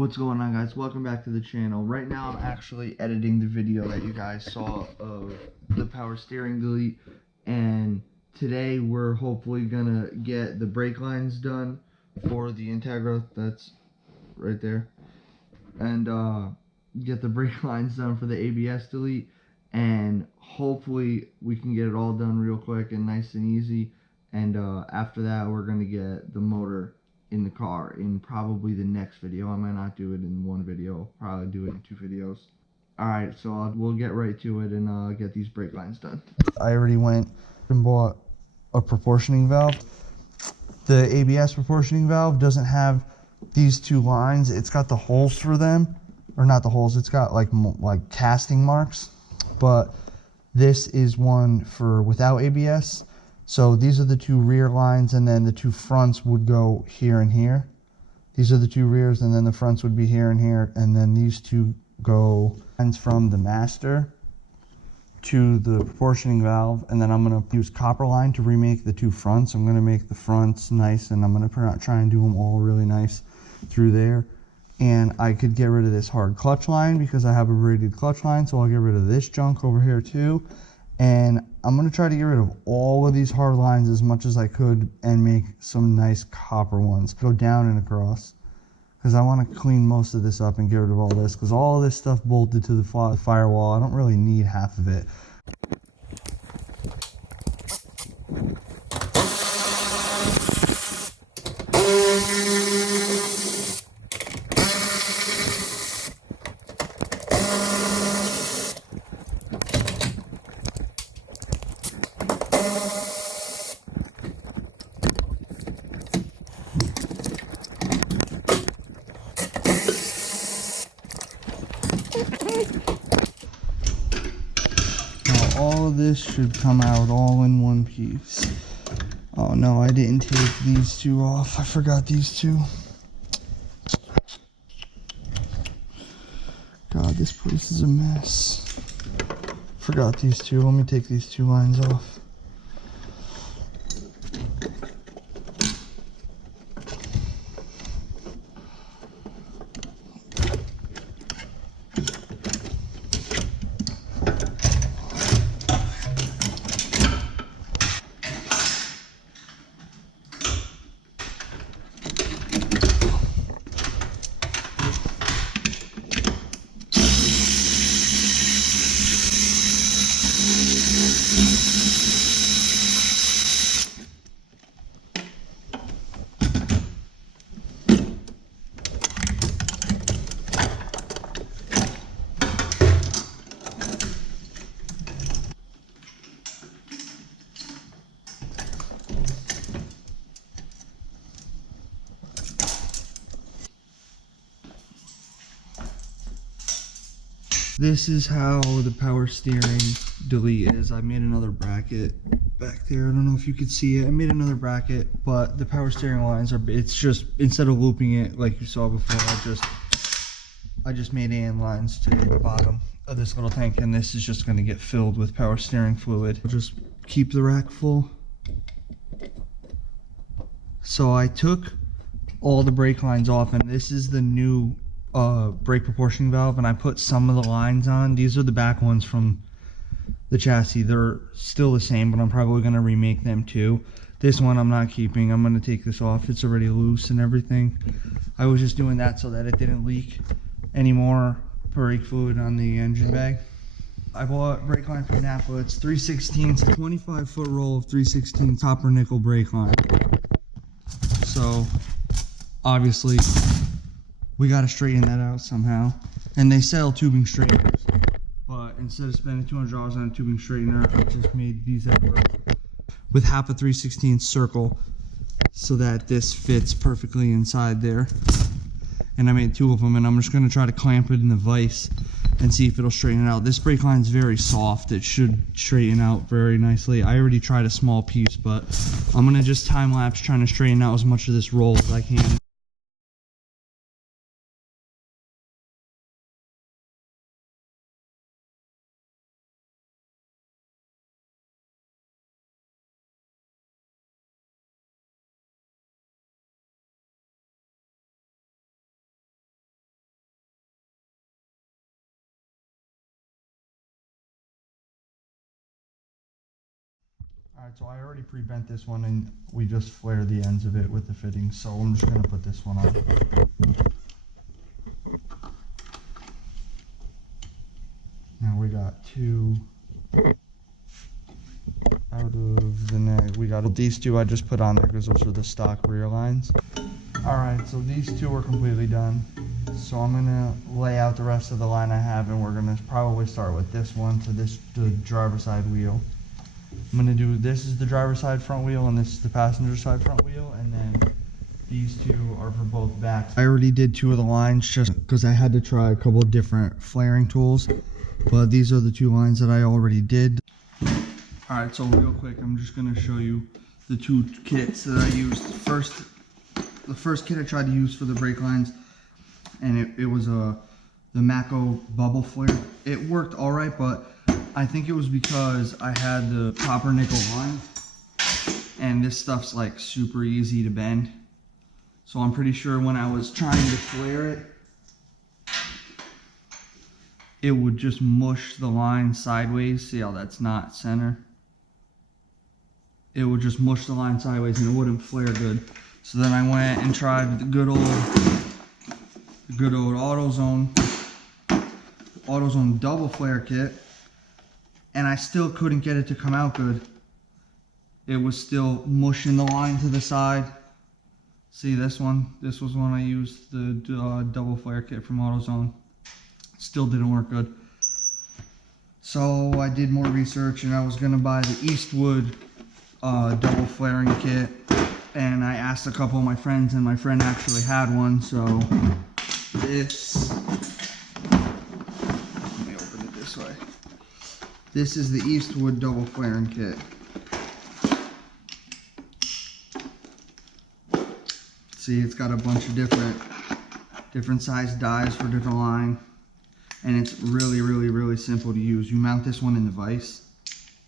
What's going on, guys? Welcome back to the channel. Right now I'm actually editing the video that you guys saw of the power steering delete, and today we're hopefully gonna get the brake lines done for the Integra that's right there, and get the brake lines done for the ABS delete, and hopefully we can get it all done real quick and nice and easy, and after that we're gonna get the motor in the car in probably the next video. I might not do it in one video, probably do it in 2 videos. Alright, so we'll get right to it and get these brake lines done. I already went and bought a proportioning valve. The ABS proportioning valve doesn't have these 2 lines. It's got the holes for them, or not the holes, it's got like casting marks, but this is one for without ABS. So these are the 2 rear lines, and then the 2 fronts would go here and here. These are the 2 rears, and then the fronts would be here and here, and then these 2 go lines from the master to the proportioning valve, and then I'm going to use copper line to remake the 2 fronts. I'm going to make the fronts nice, and I'm going to try and do them all really nice through there. And I could get rid of this hard clutch line because I have a braided clutch line, so I'll get rid of this junk over here too. And I'm going to try to get rid of all of these hard lines as much as I could and make some nice copper ones. Go down and across, because I want to clean most of this up and get rid of all this, because all of this stuff bolted to the firewall. I don't really need half of it. Now all of this should come out all in one piece. Oh no, I didn't take these 2 off. I forgot these 2. God, this place is a mess. Forgot these 2. Let me take these 2 lines off. This is how the power steering delete is. I made another bracket back there. I don't know if you could see it. I made another bracket, but the power steering lines are, it's just, instead of looping it like you saw before, I just made AN lines to the bottom of this little tank, and this is just going to get filled with power steering fluid. I'll just keep the rack full. So I took all the brake lines off, and this is the new brake proportioning valve, and I put some of the lines on. These are the back ones from the chassis. They're still the same, but I'm probably going to remake them too. This one I'm not keeping. I'm going to take this off. It's already loose and everything. I was just doing that so that it didn't leak any more brake fluid on the engine bag. I bought brake line from Napa. It's 3/16, a 25-foot roll of 3/16 copper nickel brake line. So obviously we got to straighten that out somehow. And they sell tubing straighteners, but instead of spending $200 on a tubing straightener, I just made these at work with half a 3/16 circle so that this fits perfectly inside there. And I made 2 of them, and I'm just going to try to clamp it in the vise and see if it'll straighten it out. This brake line is very soft. It should straighten out very nicely. I already tried a small piece, but I'm going to just time lapse trying to straighten out as much of this roll as I can. Alright, so I already pre-bent this one and we just flare the ends of it with the fittings, so I'm just going to put this one on. Now we got two out of the neck. We got these two I just put on there because those are the stock rear lines. Alright, so these two are completely done. So I'm going to lay out the rest of the line I have, and we're going to probably start with this one to the driver's side wheel. I'm going to do, this is the driver's side front wheel and this is the passenger side front wheel, and then these two are for both backs. I already did two of the lines just because I had to try a couple of different flaring tools, but these are the two lines that I already did. Alright, so real quick, I'm just going to show you the two kits that I used. The first kit I tried to use for the brake lines, and it was the Mako bubble flare. It worked alright, but I think it was because I had the copper nickel line, and this stuff's like super easy to bend. So I'm pretty sure when I was trying to flare it, it would just mush the line sideways. See how that's not center? It would just mush the line sideways and it wouldn't flare good. So then I went and tried the good old AutoZone double flare kit, and I still couldn't get it to come out good. It was still mushing the line to the side. See this one? This was one I used, the double flare kit from AutoZone. Still didn't work good. So I did more research and I was gonna buy the Eastwood double flaring kit, and I asked a couple of my friends, and my friend actually had one. So this, let me open it this way. This is the Eastwood double flaring kit. See, it's got a bunch of different size dies for different line, and it's really simple to use. You mount this one in the vise,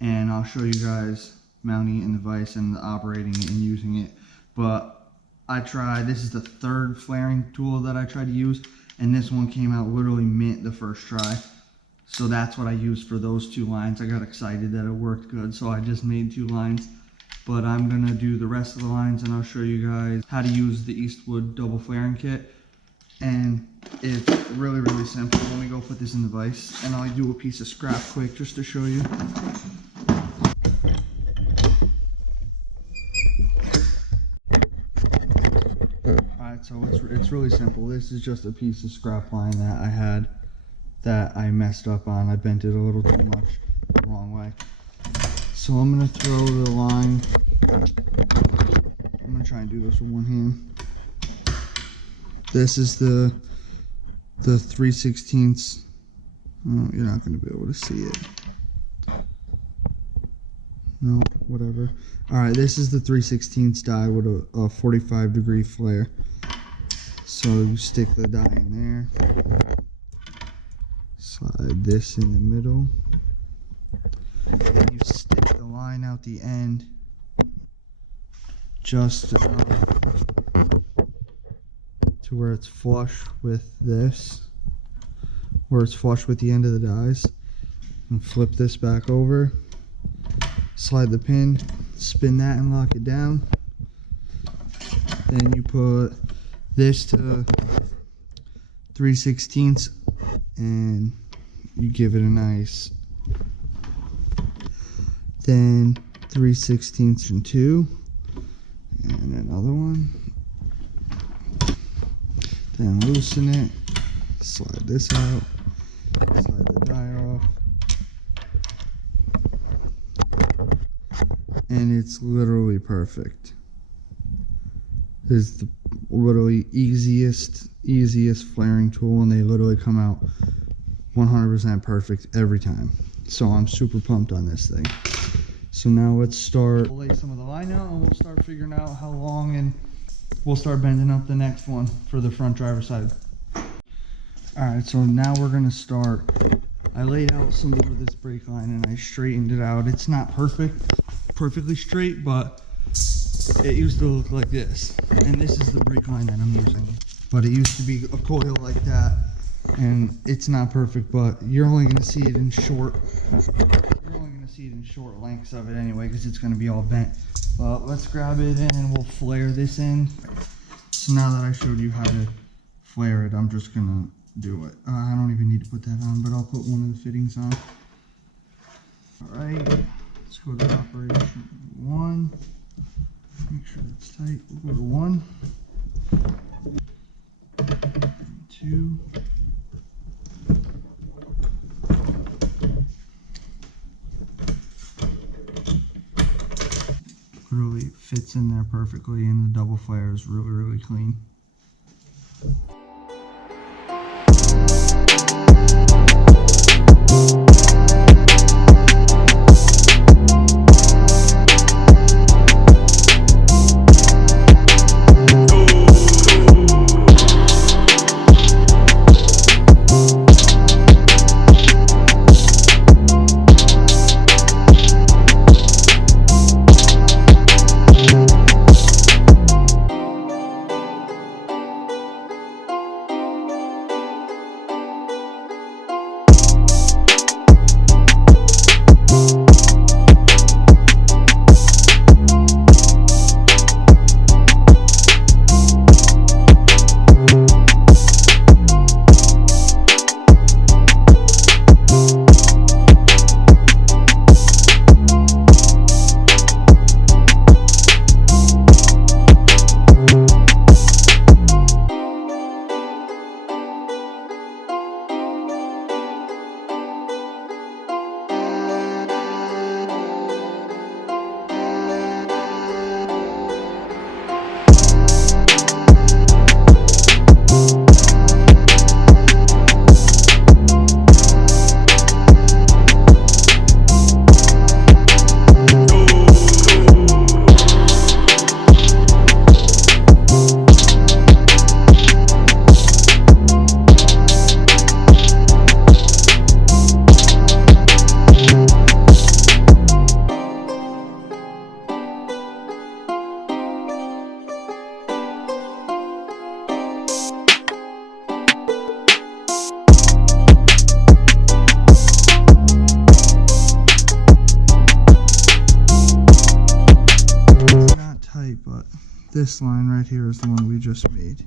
and I'll show you guys mounting it in the vise and operating it and using it. But this is the third flaring tool that I tried to use, and this one came out literally mint the first try. So that's what I used for those two lines. I got excited that it worked good, so I just made two lines. But I'm gonna do the rest of the lines and I'll show you guys how to use the Eastwood double flaring kit. And it's really simple. Let me go put this in the vise, and I'll do a piece of scrap quick just to show you. Alright, so it's really simple. This is just a piece of scrap line that I had that I messed up on. I bent it a little too much the wrong way. So I'm gonna throw the line. I'm gonna try and do this with one hand. This is the 3/16. Oh, you're not gonna be able to see it. No, whatever. Alright, this is the 3/16 die with a 45-degree flare. So you stick the die in there. Slide this in the middle. And you stick the line out the end just enough to where it's flush with this, where it's flush with the end of the dies, and flip this back over, slide the pin, spin that and lock it down. Then you put this to 3/16 and you give it a nice, then 3/16 and 2, and another one. Then loosen it, slide this out, slide the die off, and it's literally perfect. This is the literally easiest flaring tool, and they literally come out 100% perfect every time. So I'm super pumped on this thing. So now let's start. We'll lay some of the line out and we'll start figuring out how long, and we'll start bending up the next one for the front driver's side. Alright, so now we're gonna start. I laid out some more of this brake line and I straightened it out. It's not perfectly straight, but it used to look like this. And this is the brake line that I'm using. But it used to be a coil like that. And it's not perfect, but you're only gonna see it in short. You're only gonna see it in short lengths of it anyway because it's going to be all bent. Well, let's grab it and we'll flare this end. So now that I showed you how to flare it, I'm just going to do it. I don't even need to put that on, but I'll put one of the fittings on. Alright, let's go to operation 1. Make sure it's tight. We'll go to 1. 2. Literally fits in there perfectly, and the double flare is really clean. But this line right here is the one we just made.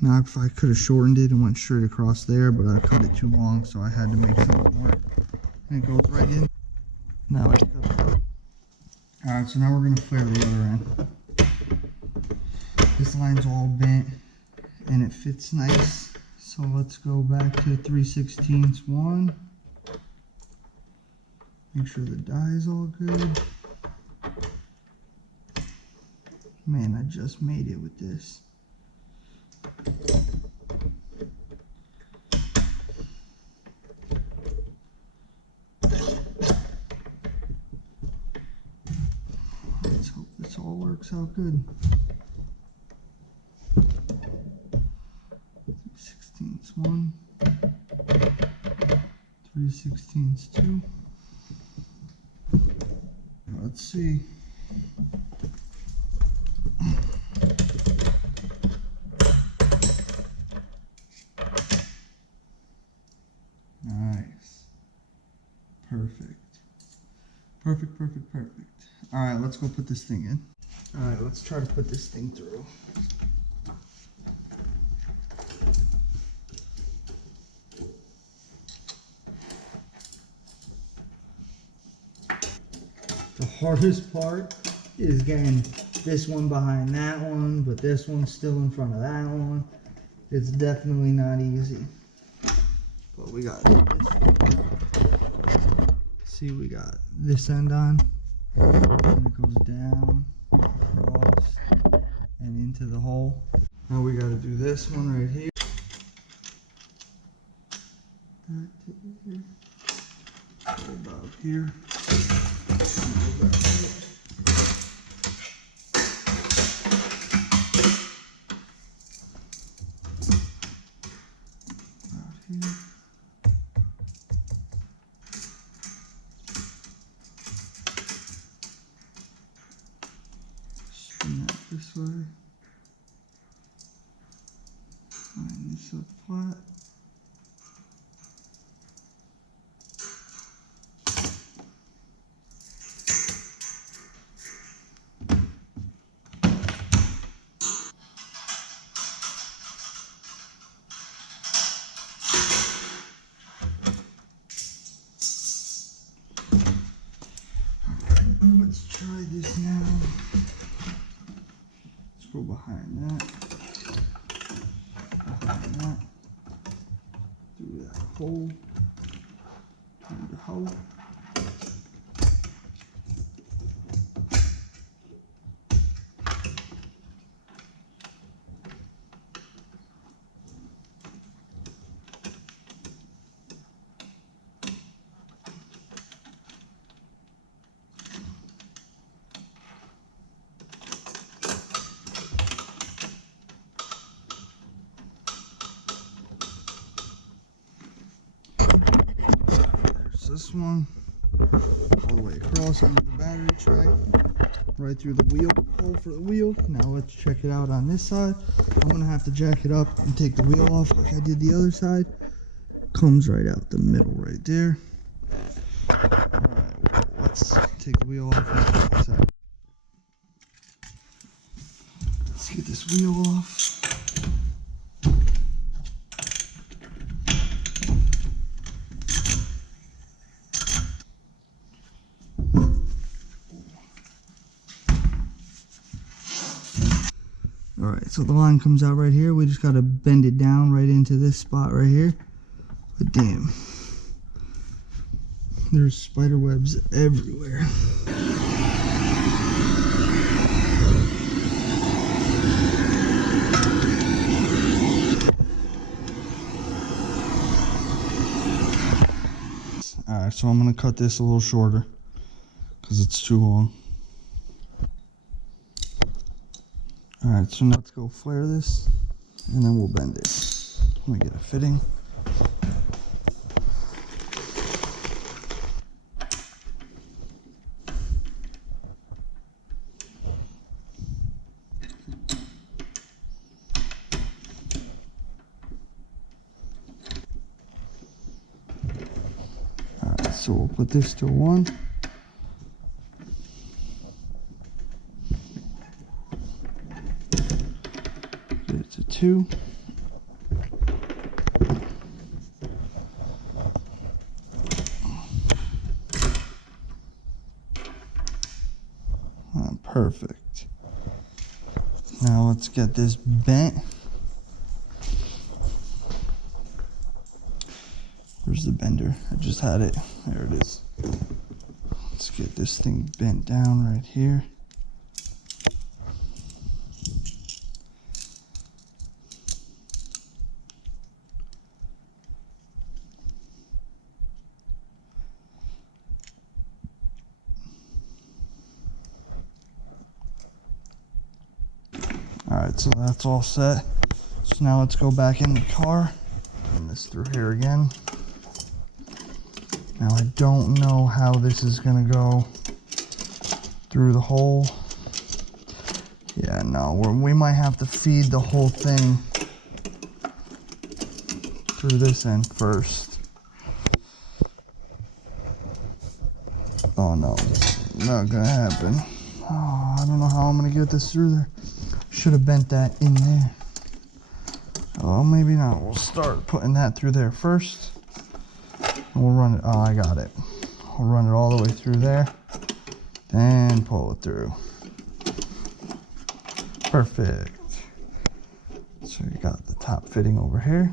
Now if I could have shortened it and went straight across there, but I cut it too long, so I had to make something more. And it goes right in. Now I cut it. Alright, so now we're going to flare the other end. This line's all bent and it fits nice. So let's go back to 3/16 1. Make sure the die is all good. Man, I just made it with this. Let's hope this all works out good. 3/16 1. 3/16 2. Let's see. Nice. Perfect. Perfect. Alright, let's go put this thing in. Alright, let's try to put this thing through. The hardest part is getting this one behind that one, but this one's still in front of that one. It's definitely not easy. But we got this. See, we got this end on, and it goes down, across, and into the hole. Now we got to do this one right here. Back to here. Go about here. Go back here. About here. Spin that this way. Line this up flat. behind that. Behind that. Through that hole. Through the hole. This one all the way across under the battery tray, right through the wheel hole for the wheel. Now let's check it out on this side. I'm gonna have to jack it up and take the wheel off like I did the other side. Comes right out the middle right there. Alright, well, let's take the wheel off on the side. Let's get this wheel off. Alright, so the line comes out right here. We just got to bend it down right into this spot right here. But damn, there's spider webs everywhere. Alright, so I'm going to cut this a little shorter because it's too long. Alright, so now let's go flare this, and then we'll bend it. Let me get a fitting. Alright, so we'll put this to 1. Get it to 2. Perfect. Now let's get this bent. Where's the bender? I just had it. There it is. Let's get this thing bent down right here. Alright, so that's all set. So now let's go back in the car. Run this through here again. Now I don't know how this is gonna go through the hole. Yeah, no, we might have to feed the whole thing through this end first. Oh no, not gonna happen. Oh, I don't know how I'm gonna get this through there. Should have bent that in there. Well, maybe not. We'll start putting that through there first. And we'll run it. Oh, I got it. We'll run it all the way through there. Then pull it through. Perfect. So you got the top fitting over here.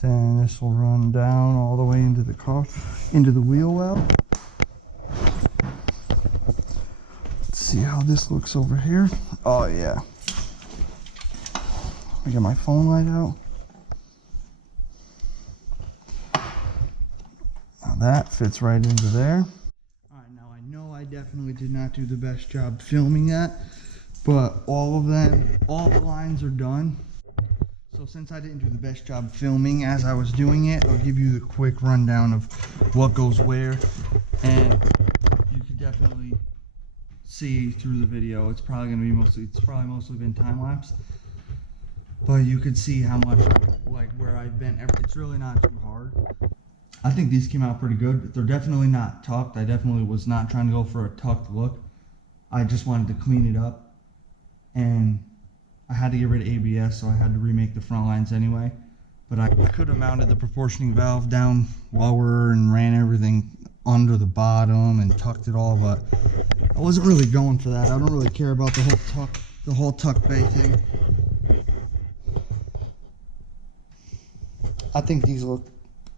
Then this will run down all the way into the car, into the wheel well. See how this looks over here. Oh yeah. Let me get my phone light out. Now that fits right into there. Alright, now I know I definitely did not do the best job filming that, but all the lines are done. So since I didn't do the best job filming as I was doing it, I'll give you the quick rundown of what goes where, and you can definitely see through the video. It's probably mostly been time-lapse, but you could see how much, like, where I've been. It's really not too hard. I think these came out pretty good. They're definitely not tucked. I definitely was not trying to go for a tucked look. I just wanted to clean it up, and I had to get rid of ABS, so I had to remake the front lines anyway. But I could have mounted the proportioning valve down lower and ran everything under the bottom and tucked it all, but I wasn't really going for that. I don't really care about the whole tuck bay thing. I think these look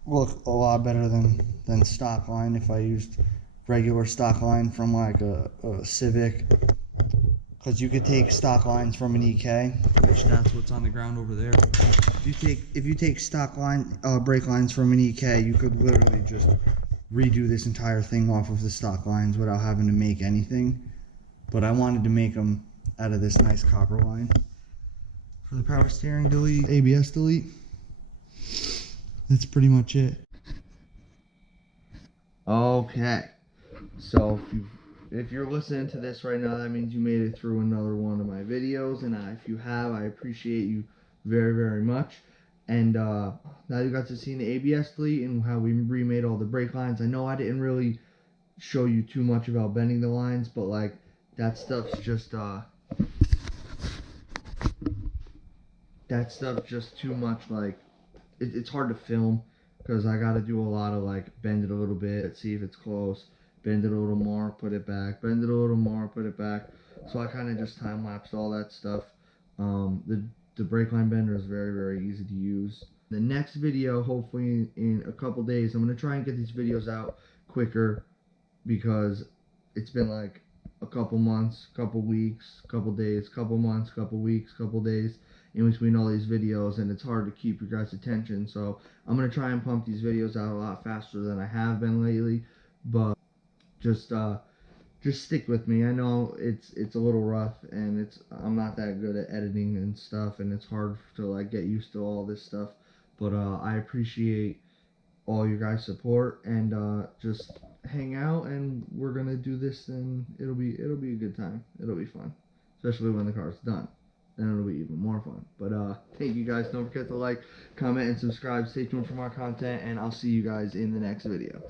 a lot better than stock line if I used regular stock line from like a Civic, because you could take stock lines from an EK, which that's what's on the ground over there. If you take stock line brake lines from an EK, you could literally just redo this entire thing off of the stock lines without having to make anything. But I wanted to make them out of this nice copper line. For the power steering delete, ABS delete, that's pretty much it. Okay, so if you're listening to this right now, that means you made it through another one of my videos, and if you have, I appreciate you very, very much. And now you got to see the ABS delete and how we remade all the brake lines. I know I didn't really show you too much about bending the lines, but like that stuff's just too much. Like it's hard to film because I got to do a lot of like bend it a little bit, see if it's close, bend it a little more, put it back, bend it a little more, put it back. So I kind of just time lapsed all that stuff. The brake line bender is very, very easy to use. The next video, hopefully in a couple days, I'm going to try and get these videos out quicker because it's been like a couple months, couple weeks, couple days, couple months, couple weeks, couple days in between all these videos, and it's hard to keep your guys' attention. So I'm going to try and pump these videos out a lot faster than I have been lately, but just stick with me. I know it's a little rough, and I'm not that good at editing and stuff, and it's hard to like get used to all this stuff. But I appreciate all your guys' support, and just hang out, and we're gonna do this, and it'll be a good time. It'll be fun, especially when the car's done. Then it'll be even more fun. But thank you guys. Don't forget to like, comment, and subscribe. Stay tuned for more content, and I'll see you guys in the next video.